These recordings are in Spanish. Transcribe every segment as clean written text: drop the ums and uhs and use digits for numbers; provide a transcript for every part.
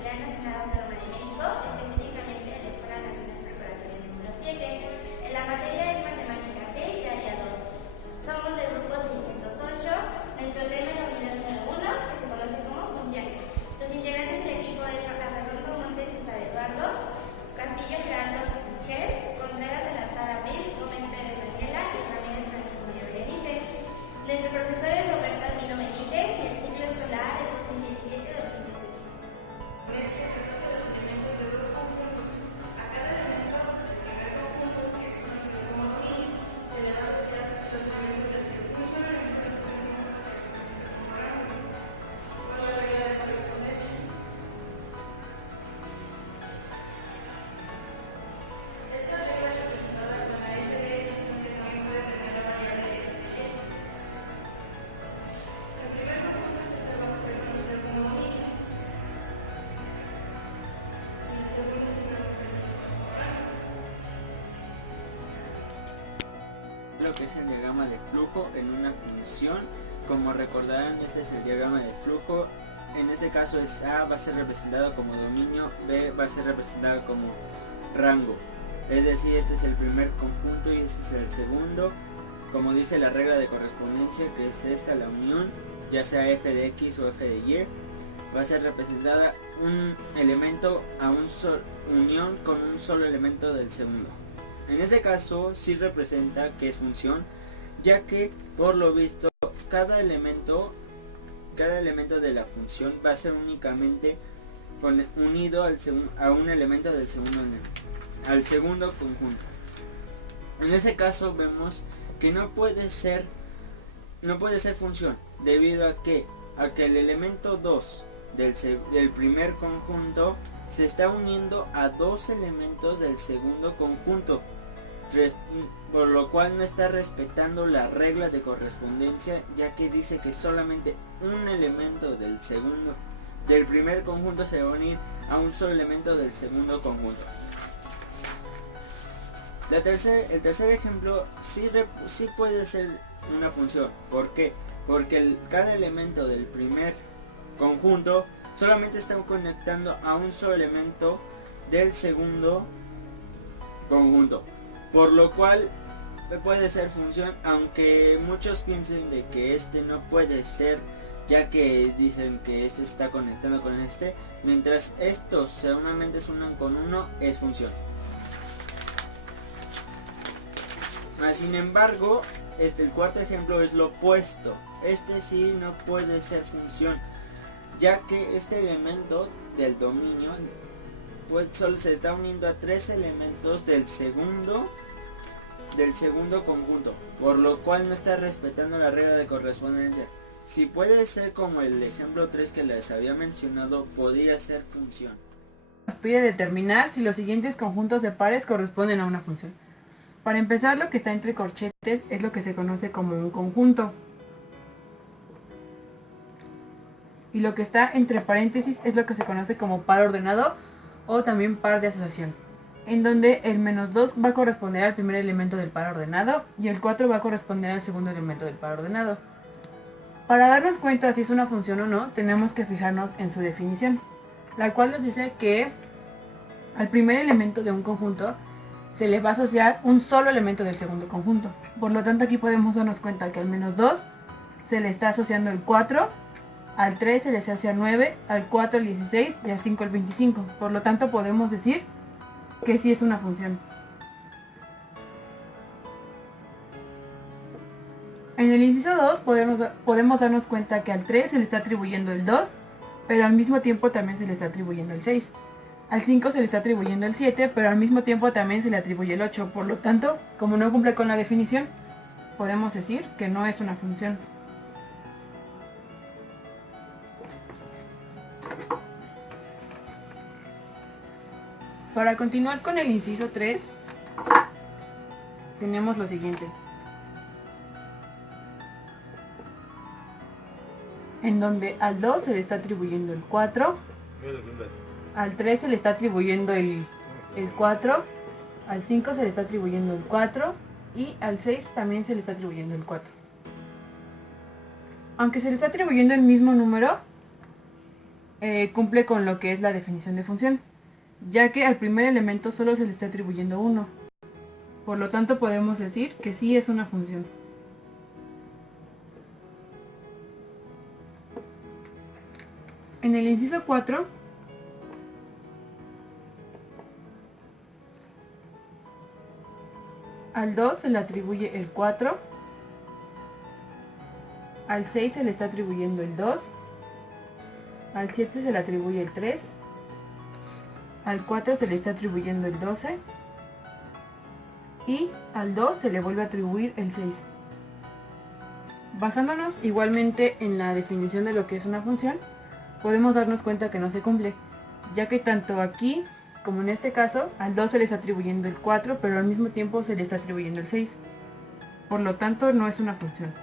Universidad Nacional Autónoma de México, específicamente en la Escuela Nacional Preparatoria número 7. La materia es Matemática T y área 2. Somos del grupo 608. Nuestro tema es la unidad número 1, que se conoce como funciones. Los integrantes del equipo es Rafa Redondo Montes César Eduardo, Castillo Gerardo Michel, Contreras de la Sara Abril, Gómez Pérez Daniela y Ramírez Ramírez María Berenice. Nuestro profesor es Roberto Albino Benítez y el ciclo escolar es 2017-2018. Lo que es el diagrama de flujo en una función. Como recordarán, este es el diagrama de flujo. En este caso es A va a ser representado como dominio, B va a ser representado como rango. Es decir, este es el primer conjunto y este es el segundo. Como dice la regla de correspondencia, que es esta, la unión, ya sea f de x o f de y, va a ser representada un elemento a unión con un solo elemento del segundo. En este caso sí representa que es función, ya que por lo visto cada elemento de la función va a ser únicamente unido a un elemento del segundo conjunto. En este caso vemos que no puede ser función, debido a que el elemento 2 del primer conjunto se está uniendo a dos elementos del segundo conjunto, por lo cual no está respetando la regla de correspondencia, ya que dice que solamente un elemento del primer conjunto se va a unir a un solo elemento del segundo conjunto. El tercer ejemplo sí puede ser una función. ¿Por qué? Porque cada elemento del primer conjunto solamente está conectando a un solo elemento del segundo conjunto, por lo cual puede ser función, aunque muchos piensen de que este no puede ser, ya que dicen que este está conectando con este, mientras estos solamente se unan con uno, es función. Sin embargo, el cuarto ejemplo es lo opuesto. Este sí no puede ser función, ya que este elemento del dominio pues solo se está uniendo a tres elementos del segundo conjunto, por lo cual no está respetando la regla de correspondencia. Si puede ser como el ejemplo 3 que les había mencionado, podría ser función. Nos pide determinar si los siguientes conjuntos de pares corresponden a una función. Para empezar, lo que está entre corchetes es lo que se conoce como un conjunto. Y lo que está entre paréntesis es lo que se conoce como par ordenado o también par de asociación, en donde el -2 va a corresponder al primer elemento del par ordenado y el 4 va a corresponder al segundo elemento del par ordenado. Para darnos cuenta si es una función o no, tenemos que fijarnos en su definición, la cual nos dice que al primer elemento de un conjunto se le va a asociar un solo elemento del segundo conjunto. Por lo tanto, aquí podemos darnos cuenta que al -2 se le está asociando el 4, al 3 se le asocia 9, al 4 el 16 y al 5 el 25. Por lo tanto, podemos decir que sí es una función. En el inciso 2 podemos darnos cuenta que al 3 se le está atribuyendo el 2, pero al mismo tiempo también se le está atribuyendo el 6. Al 5 se le está atribuyendo el 7, pero al mismo tiempo también se le atribuye el 8. Por lo tanto, como no cumple con la definición, podemos decir que no es una función. Para continuar con el inciso 3, tenemos lo siguiente. En donde al 2 se le está atribuyendo el 4, al 3 se le está atribuyendo el 4, al 5 se le está atribuyendo el 4 y al 6 también se le está atribuyendo el 4. Aunque se le está atribuyendo el mismo número, cumple con lo que es la definición de función, ya que al primer elemento solo se le está atribuyendo 1. Por lo tanto podemos decir que sí es una función. En el inciso 4, al 2 se le atribuye el 4, al 6 se le está atribuyendo el 2, al 7 se le atribuye el 3, al 4 se le está atribuyendo el 12 y al 2 se le vuelve a atribuir el 6. Basándonos igualmente en la definición de lo que es una función, podemos darnos cuenta que no se cumple, ya que tanto aquí como en este caso al 2 se le está atribuyendo el 4, pero al mismo tiempo se le está atribuyendo el 6. Por lo tanto, no es una función.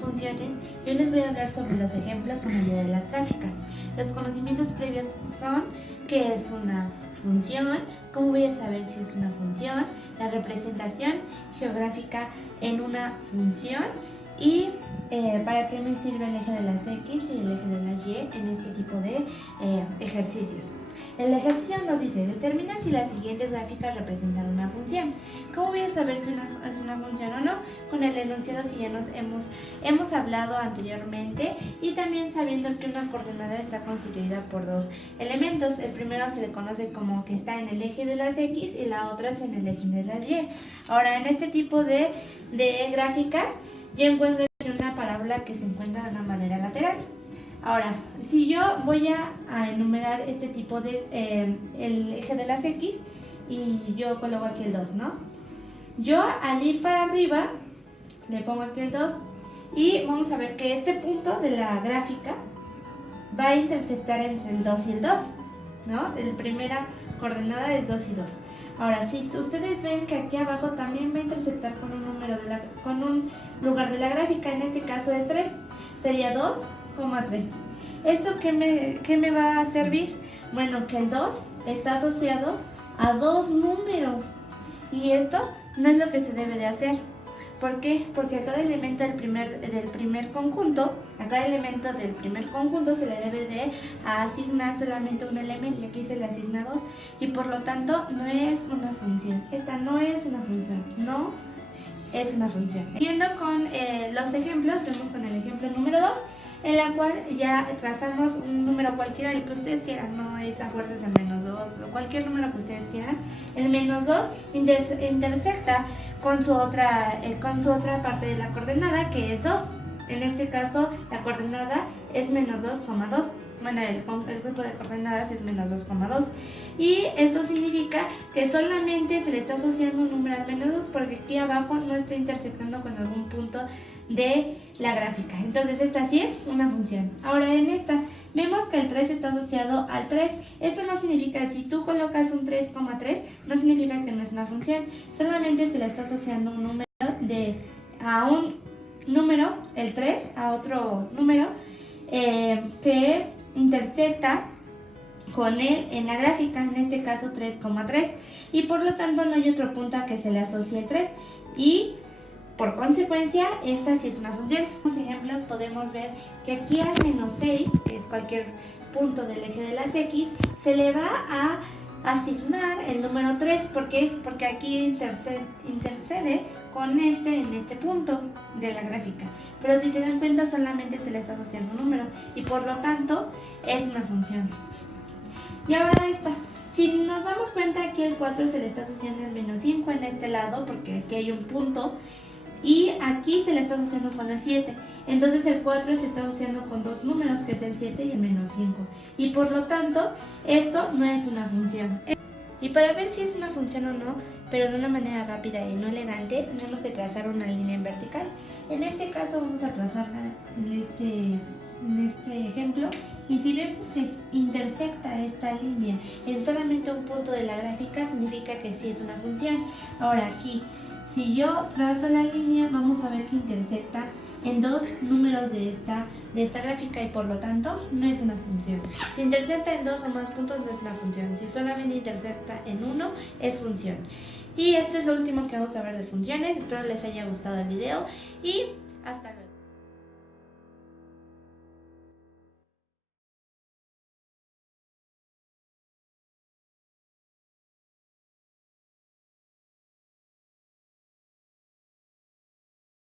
Funciones, yo les voy a hablar sobre los ejemplos con ayuda de las gráficas. Los conocimientos previos son qué es una función, cómo voy a saber si es una función, la representación geográfica en una función y para qué me sirve el eje de las X y el eje de las Y en este tipo de ejercicios. El ejercicio nos dice, determina si las siguientes gráficas representan una función. ¿Cómo voy a saber si es una función o no? Con el enunciado que ya nos hemos hablado anteriormente y también sabiendo que una coordenada está constituida por dos elementos. El primero se le conoce como que está en el eje de las X y la otra es en el eje de las Y. Ahora, en este tipo de gráficas, yo encuentro una parábola que se encuentra de una manera lateral. Ahora, si yo voy a enumerar este tipo de el eje de las X y yo coloco aquí el 2, ¿no? Yo al ir para arriba le pongo aquí el 2 y vamos a ver que este punto de la gráfica va a intersectar entre el 2 y el 2, ¿no? La primera coordenada es 2 y 2. Ahora, si ustedes ven que aquí abajo también va a intersectar con un número con un lugar de la gráfica, en este caso es 3, sería 2,3. ¿Esto qué me va a servir? Bueno, que el 2 está asociado a dos números y esto no es lo que se debe de hacer. ¿Por qué? Porque a cada elemento del primer conjunto, se le debe de asignar solamente un elemento y aquí se le asigna 2 y por lo tanto no es una función. Esta no es una función, no es una función. Siguiendo con los ejemplos, vemos con el ejemplo número 2, en la cual ya trazamos un número cualquiera, el que ustedes quieran, no es a fuerzas el menos 2, o cualquier número que ustedes quieran. El menos 2 intersecta con su otra parte de la coordenada, que es 2. En este caso, la coordenada es menos 2,2. Bueno, el grupo de coordenadas es menos 2,2. Y eso significa que solamente se le está asociando un número al menos 2 porque aquí abajo no está intersectando con algún punto de la gráfica. Entonces esta sí es una función. Ahora en esta vemos que el 3 está asociado al 3. Esto no significa, si tú colocas un 3,3, no significa que no es una función. Solamente se le está asociando un número a un número, el 3, a otro número que intersecta con él en la gráfica, en este caso 3,3, y por lo tanto no hay otro punto a que se le asocie el 3 y por consecuencia esta sí es una función. En los ejemplos podemos ver que aquí al menos 6, que es cualquier punto del eje de las X, se le va a asignar el número 3. ¿Por qué? Porque aquí intercede con en este punto de la gráfica, pero si se dan cuenta solamente se le está asociando un número y por lo tanto es una función. Y ahora esta, si nos damos cuenta aquí el 4 se le está asociando el menos 5 en este lado porque aquí hay un punto y aquí se le está asociando con el 7, entonces el 4 se está asociando con dos números que es el 7 y el menos 5 y por lo tanto esto no es una función. Y para ver si es una función o no, pero de una manera rápida y no elegante, tenemos que trazar una línea en vertical. En este caso vamos a trazarla en este ejemplo y si vemos que intersecta esta línea en solamente un punto de la gráfica, significa que sí es una función. Ahora aquí, si yo trazo la línea, vamos a ver que intersecta en dos números de esta gráfica y por lo tanto no es una función. Si intersecta en dos o más puntos no es una función, si solamente intersecta en uno es función. Y esto es lo último que vamos a ver de funciones. Espero les haya gustado el video y